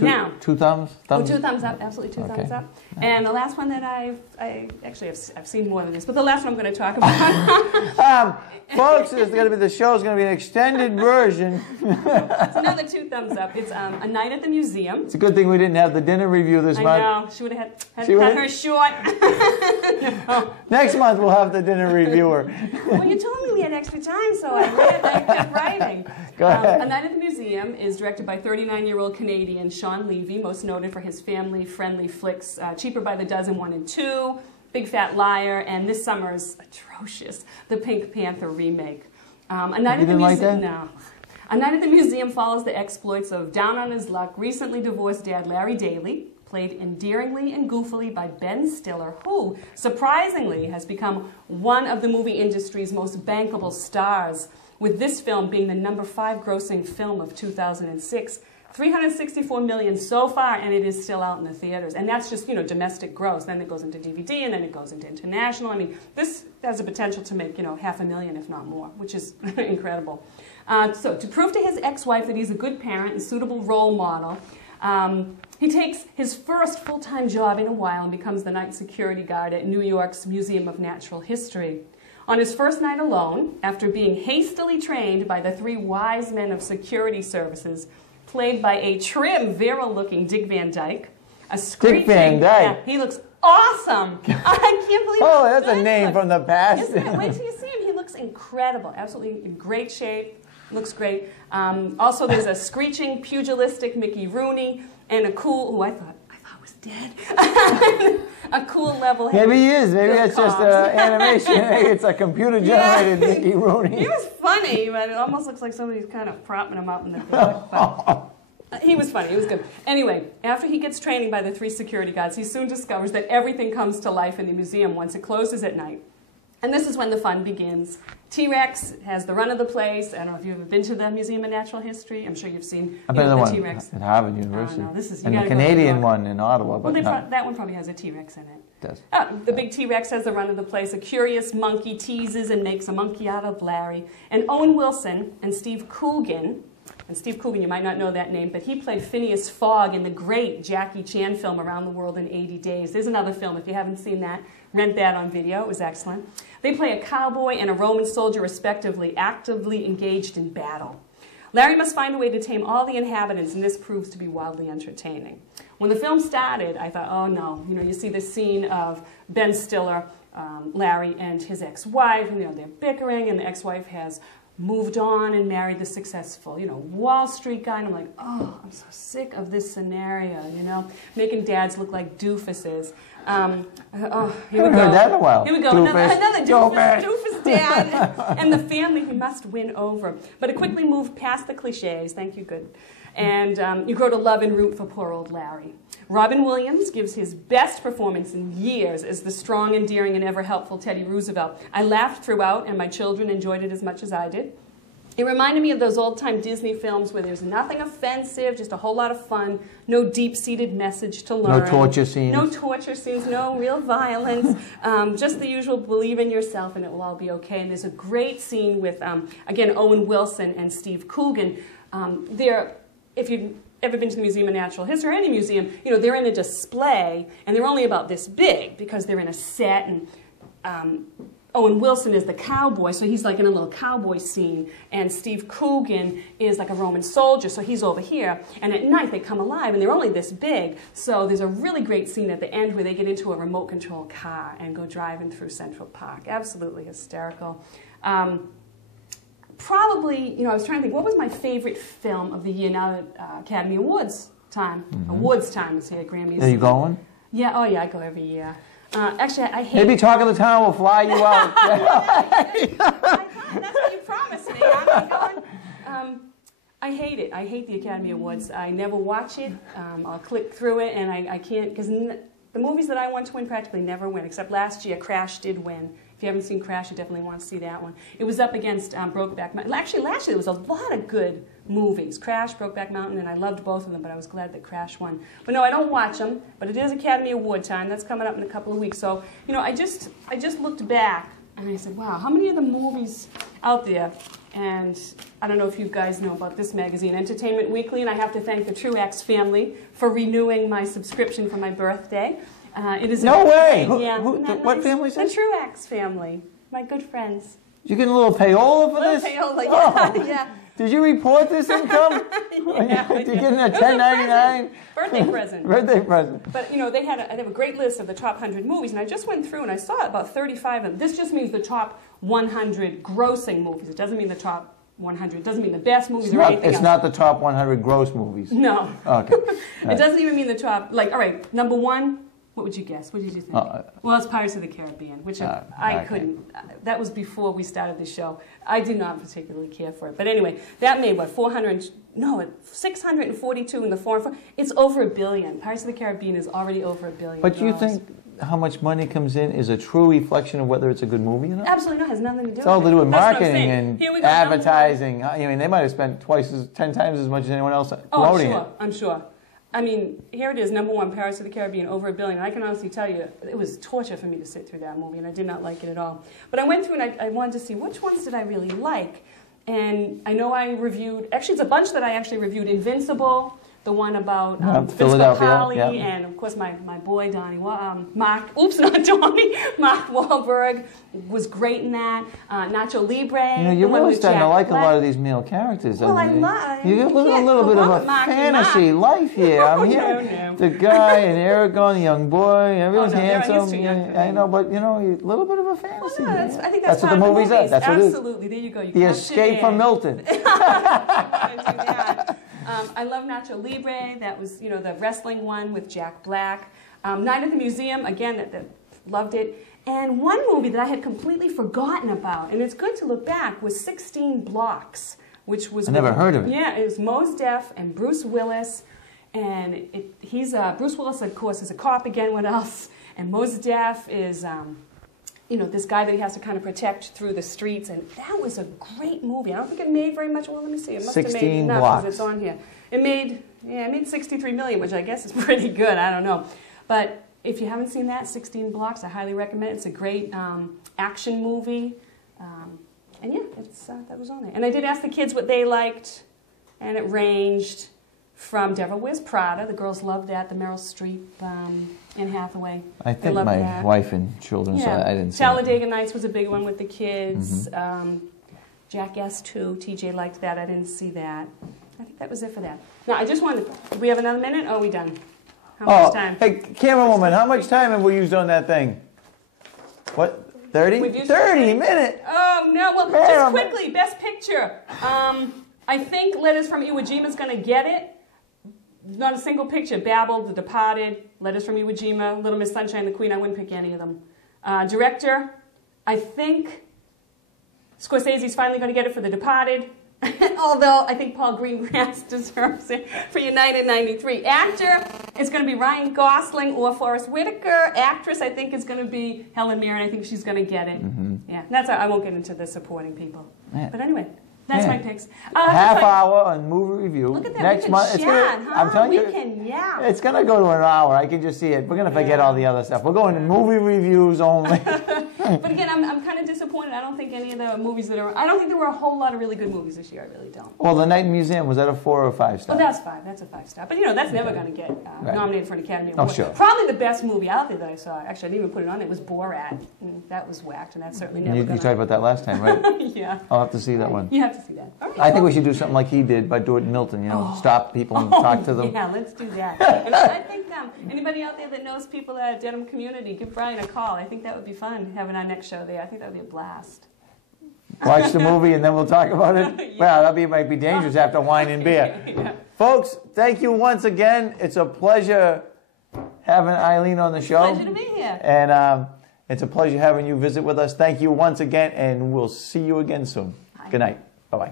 Now, two thumbs? Oh, two thumbs up, absolutely two thumbs up. And the last one that I've seen more than this, but the last one I'm going to talk about. Folks, the show's going to be an extended version. It's another two thumbs up. It's A Night at the Museum. It's a good thing we didn't have the dinner review this month. I know. She would have had her short. No. Next month we'll have the dinner reviewer. Well, you told me we had extra time, so I kept writing. Go ahead. A Night at the Museum is directed by 39-year-old Canadian Sean Levy, most noted for his family-friendly flicks Cheaper by the Dozen 1 and 2, Big Fat Liar, and this summer's atrocious, the Pink Panther remake. A Night at the Museum. No. A Night at the Museum follows the exploits of down on his luck, recently divorced dad Larry Daly, played endearingly and goofily by Ben Stiller, who, surprisingly, has become one of the movie industry's most bankable stars, with this film being the #5 grossing film of 2006. $364 million so far, and it is still out in the theaters. And that's just, domestic gross. Then it goes into DVD, and then it goes into international. I mean, this has the potential to make, $500,000, if not more, which is incredible. So to prove to his ex-wife that he's a good parent and suitable role model, he takes his first full-time job in a while and becomes the night security guard at New York's Museum of Natural History. On his first night alone, after being hastily trained by the 3 wise men of security services, played by a trim, virile-looking Dick Van Dyke, Dick Van Dyke. Yeah, he looks awesome. I can't believe. Oh, that's a name from the past. Isn't it? Wait till you see him. He looks incredible. Absolutely in great shape. Looks great. Also, there's a screeching, pugilistic Mickey Rooney and a cool, who I thought was dead. A cool level. Maybe he is. Maybe that's just animation. Maybe it's a computer-generated Mickey Rooney. He was funny, but it almost looks like somebody's kind of propping him up in the back. He was funny. He was good. Anyway, after he gets training by the 3 security guards, he soon discovers that everything comes to life in the museum once it closes at night. And this is when the fun begins. T-Rex has the run of the place. I don't know if you've ever been to the Museum of Natural History. I'm sure you've seen I've been to the T-Rex at Harvard University. No, this is, and the Canadian one in Ottawa. Well, that one probably has a T-Rex in it. It does. The big T-Rex has the run of the place. A curious monkey teases and makes a monkey out of Larry. And Owen Wilson and Steve Coogan, you might not know that name, but he played Phineas Fogg in the great Jackie Chan film Around the World in 80 Days. There's another film, if you haven't seen that, rent that on video. It was excellent. They play a cowboy and a Roman soldier, respectively, actively engaged in battle. Larry must find a way to tame all the inhabitants, and this proves to be wildly entertaining. When the film started, I thought, oh no, you see the scene of Ben Stiller, Larry, and his ex-wife, and they're bickering, and the ex-wife has moved on and married the successful, Wall Street guy, and I'm like, oh, I'm so sick of this scenario, making dads look like doofuses. Here we go. Heard that in a while. Here we go. Another doofus dad. And the family he must win over. But it quickly moved past the cliches. Thank you, good. And you grow to love and root for poor old Larry. Robin Williams gives his best performance in years as the strong, endearing, and ever-helpful Teddy Roosevelt. I laughed throughout, and my children enjoyed it as much as I did. It reminded me of those old-time Disney films where there's nothing offensive, just a whole lot of fun, no deep-seated message to learn. No torture scenes. No torture scenes, no real violence, just the usual believe in yourself and it will all be okay. And there's a great scene with, again, Owen Wilson and Steve Coogan. If you've ever been to the Museum of Natural History or any museum, they're in a display and they're only about this big because they're in a set, and Owen Wilson is the cowboy, so he's like in a little cowboy scene, and Steve Coogan is like a Roman soldier, so he's over here, and at night they come alive, and they're only this big, so there's a really great scene at the end where they get into a remote control car and go driving through Central Park. Absolutely hysterical. Probably, I was trying to think, what was my favorite film of the year now that Academy Awards time? Mm-hmm. Awards time is here, Grammys. Are you going? Yeah, oh yeah, I go every year. Actually, I hate... Maybe Talk of the Town will fly you out. I thought that's what you promised me. I'm going. I hate it. I hate the Academy Awards. I never watch it. I'll click through it, and I can't, because the movies that I want to win practically never win, except last year, Crash did win. If you haven't seen Crash, you definitely want to see that one. It was up against Brokeback Mountain. Actually, last year there was a lot of good movies. Crash, Brokeback Mountain, and I loved both of them, but I was glad that Crash won. But no, I don't watch them, but it is Academy Award time. That's coming up in a couple of weeks. So, I just looked back, and I said, wow, how many of the movies... out there. And I don't know if you guys know about this magazine, Entertainment Weekly, and I have to thank the Truax family for renewing my subscription for my birthday. It is No way! What family is The this? Truax family. My good friends. You get a little payola for Little this? payola, Oh. yeah. Did you report this income? Yeah, You're getting a it was $10.99? Birthday present. Birthday present. But, you know, they have a great list of the top 100 movies, and I just went through and I saw about 35 of them. This just means the top 100 grossing movies. It doesn't mean the top 100. It doesn't mean the best movies or anything else. It's not the top 100 gross movies. No. Okay. It doesn't even mean the top, like, all right, number one, what would you guess? What did you think? Well, it's Pirates of the Caribbean, which I couldn't. That was before we started the show. I did not particularly care for it. But anyway, that made, what, 642 in the foreign. It's over $1 billion. Pirates of the Caribbean is already over $1 billion. But you think how much money comes in is a true reflection of whether it's a good movie or not? Absolutely not. It has nothing to do with it. It's all to do with marketing and Here we go, advertising. I mean, they might have spent 10 times as much as anyone else promoting it. I'm sure. I mean, here it is, number one, Pirates of the Caribbean, over $1 billion. And I can honestly tell you, it was torture for me to sit through that movie, and I did not like it at all. But I went through and I wanted to see which ones did I really like. And I know I reviewed, actually it's a bunch that I actually reviewed. Invincible, the one about Philadelphia, and of course my boy Donnie, Mark Wahlberg was great in that. Nacho Libre. You know, you're really starting to like a lot of these male characters. Well, I mean, you get a little bit of a fantasy life here. I'm here. No. The guy and Aragon, the young boy, everyone's handsome. I know, but you know, a little bit of a fantasy. Well, no, I think that's what the movies are. That's what it is. Absolutely, there you go. The Escape from Milton. I love Nacho Libre. That was, you know, the wrestling one with Jack Black. Night at the Museum, again, that loved it. And one movie that I had completely forgotten about, and it's good to look back, was 16 Blocks, which was... I never heard of it. Yeah, it was Mos Def and Bruce Willis. And Bruce Willis, of course, is a cop again, what else? And Mos Def is... you know, this guy that he has to kind of protect through the streets, and that was a great movie. I don't think it made very much. Well, let me see. It must have made enough because it's on here. It made $63 million, which I guess is pretty good. I don't know, but if you haven't seen that, 16 Blocks, I highly recommend it. It's a great action movie, and yeah, that was on there. And I did ask the kids what they liked, and it ranged from Devil Wears Prada. The girls loved that. The Meryl Streep, Anne Hathaway. I think my wife and children saw it. I didn't see it. Talladega Nights was a big one with the kids. Jackass 2, TJ liked that. I didn't see that. I think that was it for that. Now, I just wanted do we have another minute? Or are we done? How much time? Hey, camera woman, how much time have we used on that thing? What, 30? 30 minutes? Oh, no. Well, just quickly, Best Picture. I think Letters from Iwo Jima is going to get it. Not a single picture. Babel, The Departed, Letters from Iwo Jima, Little Miss Sunshine, The Queen. I wouldn't pick any of them. Director, I think Scorsese's finally going to get it for The Departed. Although I think Paul Greengrass deserves it for United 93. Actor, it's going to be Ryan Gosling or Forrest Whitaker. Actress, I think, is going to be Helen Mirren. I think she's going to get it. Yeah, I won't get into the supporting people. But anyway. That's my picks. Half hour on movie review. Look at that. Next month, I'm telling you, it's going to go to an hour. I can just see it. We're going to forget all the other stuff. We're going to movie reviews only. But again, I'm kind of disappointed. I don't think any of the movies I don't think there were a whole lot of really good movies this year. I really don't. Well, The Night Museum, was that a 4 or 5 star? Oh, that's 5. That's a 5-star. But you know, that's never going to get nominated for an Academy Award. Oh, sure. Probably the best movie out there that I saw. Actually, I didn't even put it on. It was Borat. That was whacked, and that's certainly never. You talked about that last time, right? Yeah. I'll have to see that one. You have to see that. All right. I think we should do something like he did, but do it in Milton, you know, stop people and talk to them. Yeah, let's do that. And I think anybody out there that knows people at Dedham Community, give Brian a call. I think that would be fun, having our next show there. I think that would be a blast. Watch the movie and then we'll talk about it? Yeah. Well, that might be dangerous after wine and beer. Yeah. Folks, thank you once again. It's a pleasure having Eileen on the show. Pleasure to be here. And it's a pleasure having you visit with us. Thank you once again, and we'll see you again soon. Good night.